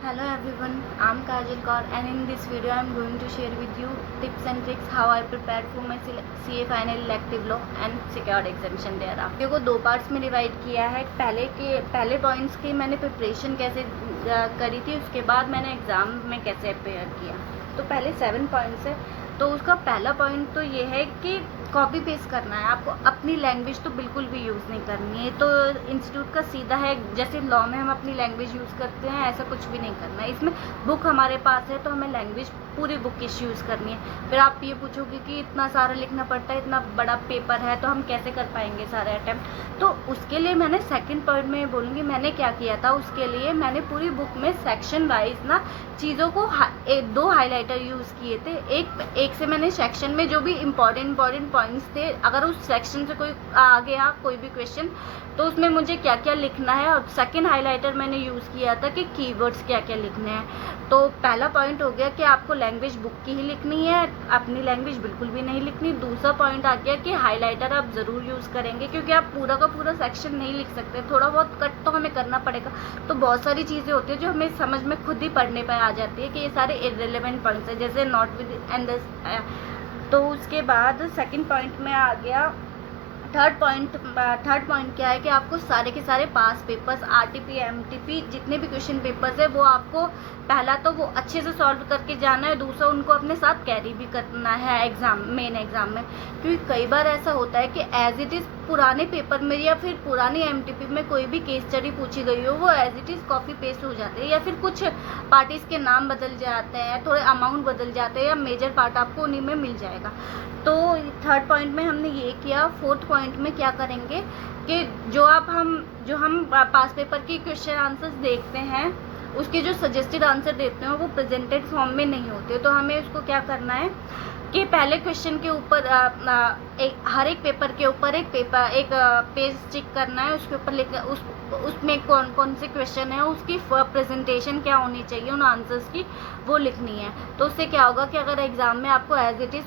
Hello everyone, I'm Kajal Kaur and in this video I'm going to share with you tips and tricks how I prepared for my CA final elective law and secured exemption thereafter। Video को दो parts में divide किया है। पहले points की मैंने preparation कैसे करी थी, उसके बाद मैंने एग्ज़ाम में कैसे अपेयर किया। तो पहले 7 पॉइंट्स है। तो उसका पहला पॉइंट तो ये है कि कॉपी पेस्ट करना है आपको, अपनी लैंग्वेज तो बिल्कुल भी यूज़ नहीं करनी है। तो इंस्टीट्यूट का सीधा है, जैसे लॉ में हम अपनी लैंग्वेज यूज़ करते हैं ऐसा कुछ भी नहीं करना है। इसमें बुक हमारे पास है तो हमें लैंग्वेज पूरी बुक की यूज़ करनी है। फिर आप ये पूछोगे कि इतना सारा लिखना पड़ता है, इतना बड़ा पेपर है तो हम कैसे कर पाएंगे सारे अटैम्प्ट। तो उसके लिए मैंने सेकंड पॉइंट में बोलूँगी मैंने क्या किया था। उसके लिए मैंने पूरी बुक में सेक्शन वाइज ना चीज़ों को दो हाईलाइटर यूज़ किए थे। एक से मैंने सेक्शन में जो भी इम्पॉर्टेंट पॉइंट्स थे, अगर उस सेक्शन से कोई आ गया कोई भी क्वेश्चन तो उसमें मुझे क्या क्या लिखना है, और सेकंड हाईलाइटर मैंने यूज़ किया था कि कीवर्ड्स क्या क्या लिखने हैं। तो पहला पॉइंट हो गया कि आपको लैंग्वेज बुक की ही लिखनी है, अपनी लैंग्वेज बिल्कुल भी नहीं लिखनी। दूसरा पॉइंट आ गया कि हाईलाइटर आप ज़रूर यूज़ करेंगे, क्योंकि आप पूरा का पूरा सेक्शन नहीं लिख सकते, थोड़ा बहुत कट तो हमें करना पड़ेगा। तो बहुत सारी चीज़ें होती है जो हमें समझ में खुद ही पढ़ने पर आ जाती है कि ये सारे इररिलेवेंट पॉइंट्स हैं, जैसे नॉट विद एंड दिस। तो उसके बाद सेकंड पॉइंट में आ गया थर्ड पॉइंट क्या है कि आपको सारे के सारे पास पेपर्स, आरटीपी, एमटीपी जितने भी क्वेश्चन पेपर्स है वो आपको पहला तो वो अच्छे से सॉल्व करके जाना है, दूसरा उनको अपने साथ कैरी भी करना है मेन एग्जाम में। क्योंकि कई बार ऐसा होता है कि एज इट इज़ पुराने पेपर में या फिर पुरानी एमटीपी में कोई भी केस स्टडी पूछी गई हो वो as it is copy paste हो जाती है, या फिर कुछ पार्टीज के नाम बदल जाते हैं, थोड़े अमाउंट बदल जाते हैं, या मेजर पार्ट आपको उन्हीं में मिल जाएगा। तो थर्ड पॉइंट में हमने ये किया। फोर्थ पॉइंट में क्या करेंगे कि जो हम पास पेपर की क्वेश्चन आंसर्स देखते हैं उसके जो सजेस्टेड आंसर देते हैं वो प्रेजेंटेड फॉर्म में नहीं होते। तो हमें उसको क्या करना है कि पहले क्वेश्चन के ऊपर हर एक पेपर के ऊपर एक पेज स्टिक करना है, उसके ऊपर लिख उसमें कौन कौन से क्वेश्चन है, उसकी प्रेजेंटेशन क्या होनी चाहिए उन आंसर्स की, वो लिखनी है। तो उससे क्या होगा कि अगर एग्जाम में आपको एज इट इज़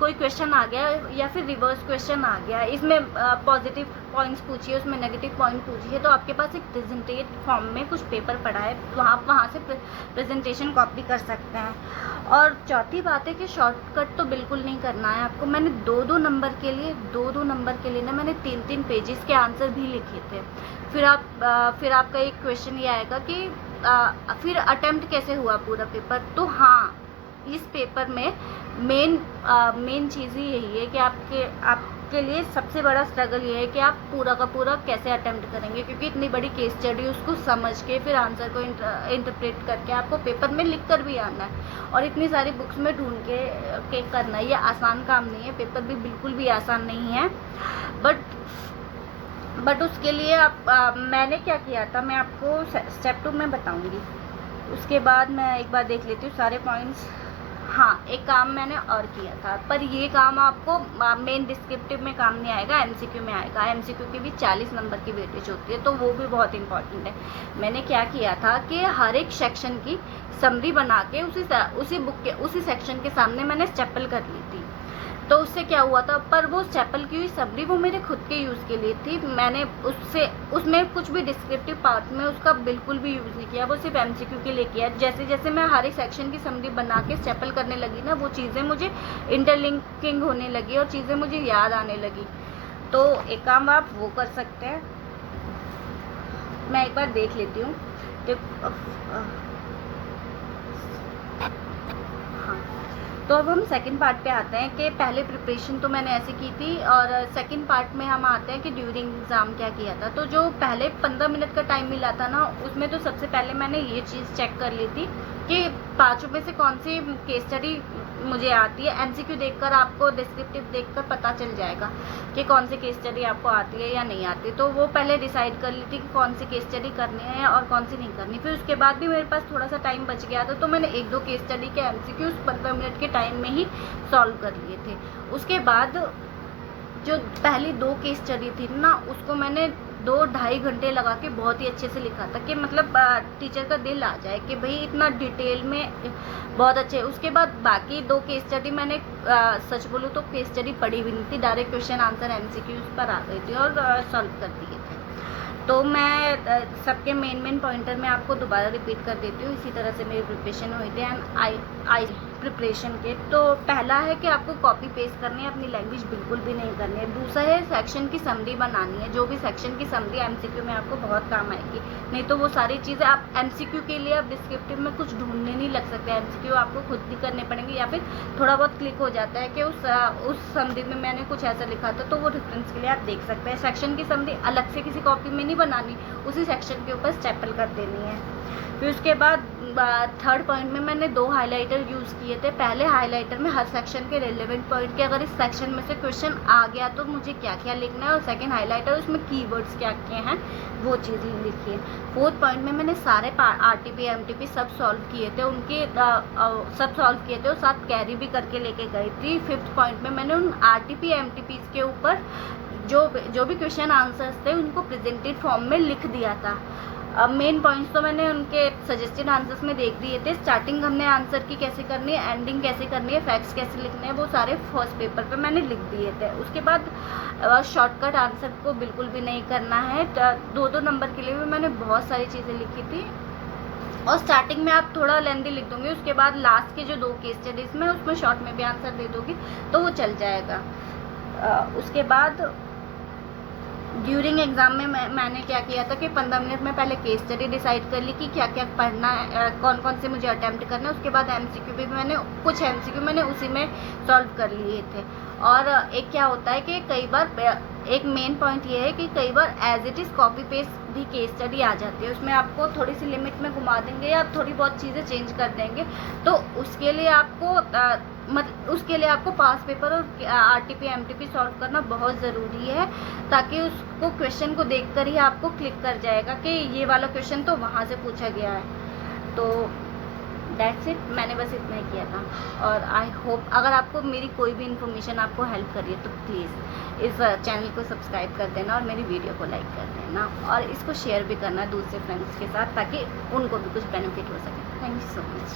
कोई क्वेश्चन आ गया या फिर रिवर्स क्वेश्चन आ गया, इसमें पॉजिटिव पॉइंट्स पूछिए उसमें नेगेटिव पॉइंट पूछिए, तो आपके पास एक प्रेजेंटेड फॉर्म में कुछ पेपर पड़ा है तो आप वहाँ से प्रेजेंटेशन कॉपी कर सकते हैं। और चौथी बात है कि शॉर्टकट तो बिल्कुल नहीं करना है आपको। मैंने दो नंबर के लिए ना मैंने 3 पेजेस के आंसर भी लिखे थे। फिर आपका एक क्वेश्चन ये आएगा कि फिर अटेम्प्ट कैसे हुआ पूरा पेपर। तो हाँ, इस पेपर में मेन चीज़ ही यही है कि आपके लिए सबसे बड़ा स्ट्रगल ये है कि आप पूरा का पूरा कैसे अटेम्प्ट करेंगे, क्योंकि इतनी बड़ी केस स्टडी उसको समझ के फिर आंसर को इंटरप्रेट करके आपको पेपर में लिख कर भी आना है, और इतनी सारी बुक्स में ढूंढ के करना है। ये आसान काम नहीं है, पेपर भी बिल्कुल भी आसान नहीं है। बट उसके लिए मैंने क्या किया था मैं आपको स्टेप 2 में बताऊंगी। उसके बाद मैं एक बार देख लेती हूँ सारे पॉइंट्स। हाँ, एक काम मैंने और किया था, पर ये काम आपको मेन डिस्क्रिप्टिव में काम नहीं आएगा, एमसीक्यू में आएगा। एमसीक्यू की भी 40 नंबर की वेटेज होती है, तो वो भी बहुत इंपॉर्टेंट है। मैंने क्या किया था कि हर एक सेक्शन की समरी बना के उसी बुक के उसी सेक्शन के सामने मैंने स्टेपल कर ली थी। तो उससे क्या हुआ था, पर वो स्टेपल की हुई समरी वो मेरे खुद के यूज़ के लिए थी। मैंने उसमें कुछ भी डिस्क्रिप्टिव पार्ट में उसका बिल्कुल भी यूज़ नहीं किया, वो सिर्फ एमसीक्यू के लिए किया। जैसे जैसे मैं हर एक सेक्शन की समरी बना के स्टेपल करने लगी ना, वो चीज़ें मुझे इंटरलिंकिंग होने लगी और चीज़ें मुझे याद आने लगी। तो एक काम आप वो कर सकते हैं, मैं एक बार देख लेती हूँ। तो अब हम सेकंड पार्ट पे आते हैं कि पहले प्रिपरेशन तो मैंने ऐसे की थी, और सेकंड पार्ट में हम आते हैं कि ड्यूरिंग एग्ज़ाम क्या किया था। तो जो पहले 15 मिनट का टाइम मिला था ना, उसमें तो सबसे पहले मैंने ये चीज़ चेक कर ली थी कि 5 में से कौन सी केस स्टडी मुझे आती है। एमसीक्यू देखकर आपको डिस्क्रिप्टिव देखकर पता चल जाएगा कि कौन सी केस स्टडी आपको आती है या नहीं आती। तो वो पहले डिसाइड कर ली थी कि कौन सी केस स्टडी करनी है और कौन सी नहीं करनी। फिर उसके बाद भी मेरे पास थोड़ा सा टाइम बच गया था, तो मैंने 1-2 केस स्टडी के एमसीक्यू 15 मिनट के टाइम में ही सॉल्व कर लिए थे। उसके बाद जो पहली 2 केस स्टडी थी ना, उसको मैंने 2-2.5 घंटे लगा के बहुत ही अच्छे से लिखा था कि मतलब टीचर का दिल आ जाए कि भाई इतना डिटेल में बहुत अच्छे। उसके बाद बाकी 2 केस स्टडी मैंने सच बोलूँ तो केस स्टडी पढ़ी भी नहीं थी, डायरेक्ट क्वेश्चन आंसर एमसीक्यूज पर आ गई थी और सॉल्व कर दिए थे। तो मैं सबके मेन पॉइंटर में आपको दोबारा रिपीट कर देती हूँ। इसी तरह से मेरी प्रिपरेशन हुई थी एंड आई प्रिपरेशन के। तो पहला है कि आपको कॉपी पेस्ट करनी है, अपनी लैंग्वेज बिल्कुल भी नहीं करनी है। दूसरा है सेक्शन की समरी बनानी है, जो भी सेक्शन की समरी एमसीक्यू में आपको बहुत काम आएगी। नहीं तो वो सारी चीज़ें आप एमसीक्यू के लिए आप डिस्क्रिप्टिव में कुछ ढूंढने नहीं लग सकते, एमसीक्यू आपको खुद भी करने पड़ेंगे, या फिर थोड़ा बहुत क्लिक हो जाता है कि उस समरी में मैंने कुछ ऐसा लिखा था, तो वो रेफरेंस के लिए आप देख सकते हैं। सेक्शन की समरी अलग से किसी कॉपी में नहीं बनानी, उसी सेक्शन के ऊपर स्टेपल कर देनी है। फिर उसके बाद थर्ड पॉइंट में मैंने 2 हाइलाइटर यूज़ किए थे। पहले हाइलाइटर में हर सेक्शन के रिलेवेंट पॉइंट के, अगर इस सेक्शन में से क्वेश्चन आ गया तो मुझे क्या क्या लिखना है, और सेकंड हाइलाइटर उसमें कीवर्ड्स क्या क्या हैं वो चीज़ लिखी है। फोर्थ पॉइंट में मैंने सारे आरटीपी एमटीपी सब सॉल्व किए थे, और साथ कैरी भी करके लेके गई थी। फिफ्थ पॉइंट में मैंने उन आरटीपी एमटीपी के ऊपर जो भी क्वेश्चन आंसर्स थे उनको प्रेजेंटेड फॉर्म में लिख दिया था। अब मेन पॉइंट्स तो मैंने उनके सजेस्टेड आंसर्स में देख दिए थे। स्टार्टिंग हमने आंसर की कैसे करनी है, एंडिंग कैसे करनी है, फैक्ट्स कैसे लिखने हैं, वो सारे फर्स्ट पेपर पे मैंने लिख दिए थे। उसके बाद शॉर्टकट आंसर को बिल्कुल भी नहीं करना है। 2-2 नंबर के लिए भी मैंने बहुत सारी चीज़ें लिखी थी, और स्टार्टिंग में आप थोड़ा लेंथी लिख दोगे, उसके बाद लास्ट के जो 2 केस स्टडीज़ में उसमें शॉर्ट में भी आंसर दे दोगी तो वो चल जाएगा। उसके बाद ड्यूरिंग एग्ज़ाम में मैंने क्या किया था कि 15 मिनट में पहले केस स्टडी डिसाइड कर ली कि क्या क्या पढ़ना है, कौन कौन से मुझे अटैम्प्ट करना है। उसके बाद एमसीक्यू भी मैंने कुछ एमसीक्यू मैंने उसी में सॉल्व कर लिए थे। और एक क्या होता है कि कई बार एक मेन पॉइंट ये है कि कई बार as it is copy paste भी केस स्टडी आ जाती है, उसमें आपको थोड़ी सी लिमिट में घुमा देंगे या थोड़ी बहुत चीज़ें चेंज कर देंगे। तो उसके लिए आपको पास पेपर और आरटीपी एमटीपी सॉल्व करना बहुत ज़रूरी है, ताकि उसको क्वेश्चन को देखकर ही आपको क्लिक कर जाएगा कि ये वाला क्वेश्चन तो वहाँ से पूछा गया है। तो दैट्स इट, मैंने बस इतना ही किया था। और आई होप अगर आपको मेरी कोई भी इन्फॉर्मेशन आपको हेल्प करी है तो प्लीज़ इस चैनल को सब्सक्राइब कर देना और मेरी वीडियो को लाइक कर देना, और इसको शेयर भी करना दूसरे फ्रेंड्स के साथ, ताकि उनको भी कुछ बेनिफिट हो सके। Thank you so much.